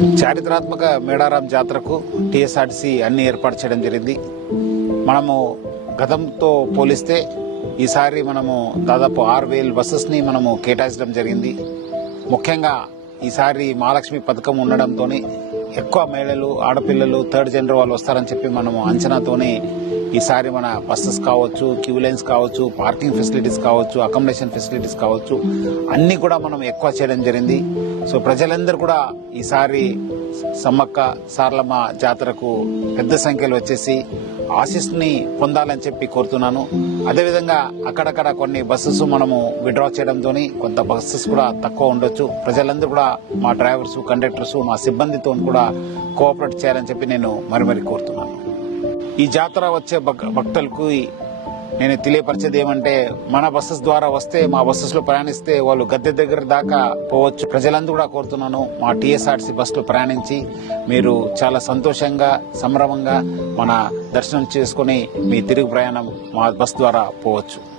చారిత్రాత్మక మేడారం జాతరకు టీఎస్ఆర్టీసీ అన్ని ఏర్పాటు చేయడం జరిగింది. మనము గతంతో పోలిస్తే ఈసారి మనము దాదాపు ఆరు వేల బస్సెస్ని మనము కేటాయించడం జరిగింది. ముఖ్యంగా ఈసారి మహాలక్ష్మి పథకం ఉండడంతో ఎక్కువ మహిళలు ఆడపిల్లలు థర్డ్ జనరల్ వాళ్ళు వస్తారని చెప్పి మనము అంచనాతోనే ఈసారి మన బస్సెస్ కావచ్చు క్యూ లైన్స్ కావచ్చు పార్కింగ్ ఫెసిలిటీస్ కావచ్చు అకామిడేషన్ ఫెసిలిటీస్ కావచ్చు అన్నీ కూడా మనం ఎక్కువ చేయడం జరిగింది. సో ప్రజలందరూ కూడా ఈసారి సమ్మక్క సార్లమ్మ జాతరకు పెద్ద సంఖ్యలో వచ్చేసి ఆశీస్ని పొందాలని చెప్పి కోరుతున్నాను. అదేవిధంగా అక్కడక్కడ కొన్ని బస్సెస్ మనము విడ్రా చేయడంతో కొంత బస్సెస్ కూడా తక్కువ ఉండొచ్చు. ప్రజలందరూ కూడా మా డ్రైవర్స్ కండక్టర్స్ మా సిబ్బందితో కూడా కోఆపరేట్ చేయాలని చెప్పి నేను మరి మరి కోరుతున్నాను. ఈ జాతర వచ్చే భక్- భక్తులకు నేను తెలియపరిచేది ఏమంటే మన బస్సెస్ ద్వారా వస్తే మా బస్సెస్లో ప్రయాణిస్తే వాళ్ళు గద్దె దగ్గర దాకా పోవచ్చు. ప్రజలందరూ కూడా కోరుతున్నాను మా టీఎస్ఆర్సీ బస్సులో ప్రయాణించి మీరు చాలా సంతోషంగా సంభ్రమంగా మన దర్శనం చేసుకుని మీ తిరుగు ప్రయాణం మా బస్ ద్వారా పోవచ్చు.